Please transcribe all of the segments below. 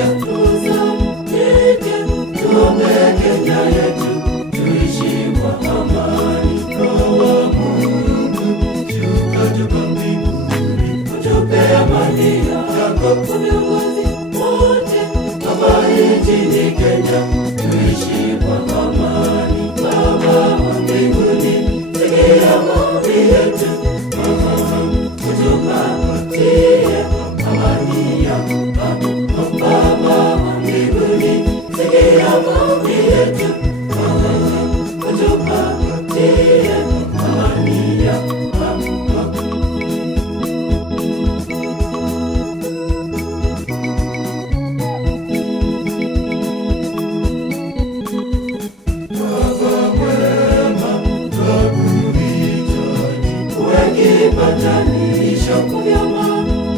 Kenya, tuombee Kenya yetu, tuishi kwa amani. Roho wa Mungu shuka toka mbinguni, utupe amani yako kwa viongozi wote hapa nchini Kenya, tuishi kwa amani. Baba wa mbinguni, sikia maombi yetu, utupatie amani yako. Baba wa mbinguni, sikia maombi yetu, utupatie amani yako. Patanisho kwa vyama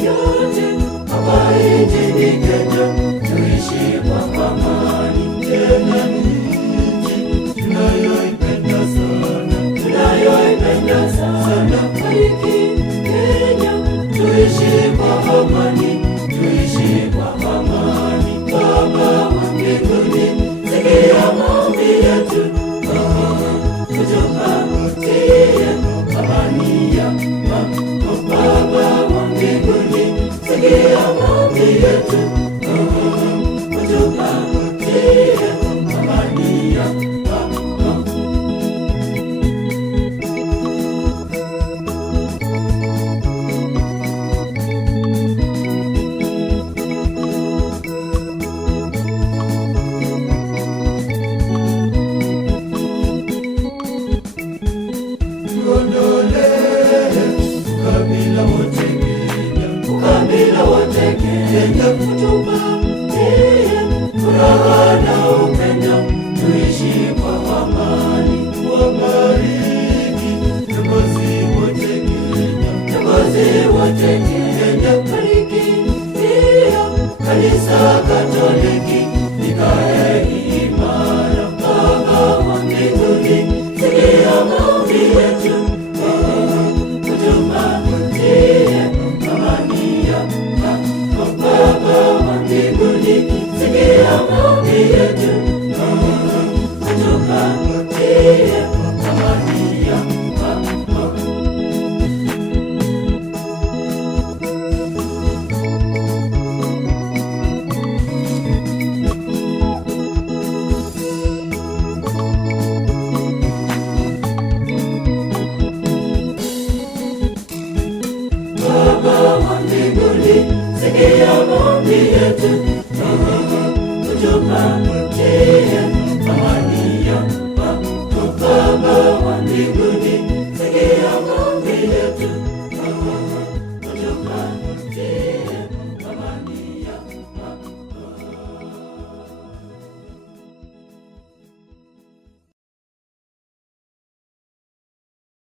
vyote hapa nchini Kenya, tuishi kwa amani. Kenya ni nchi tunayoipenda sana. Bariki Kenya, tuishi kwa amani, tuishi kwa amani. Baba wa mbinguni, sikia maombi yetu, utupatie amani yako. Baba wa mbinguni, sikia maombi yetu, utupatie amani yako. Ukabila wote Kenya, utupatie furaha na upendo, tuishi kwa amani. Wabariki viongozi wote Kenya, bariki pia Kanisa Katoliki, likae imara. Baba wa mbinguni, sikia maombi yetu, utupatie amani yako. Baba wa mbinguni, sikia maombi yetu, utupatie amani yako. Baba wa mbinguni, sikia maombi yetu, utupatie amani yako. Baba wa mbinguni,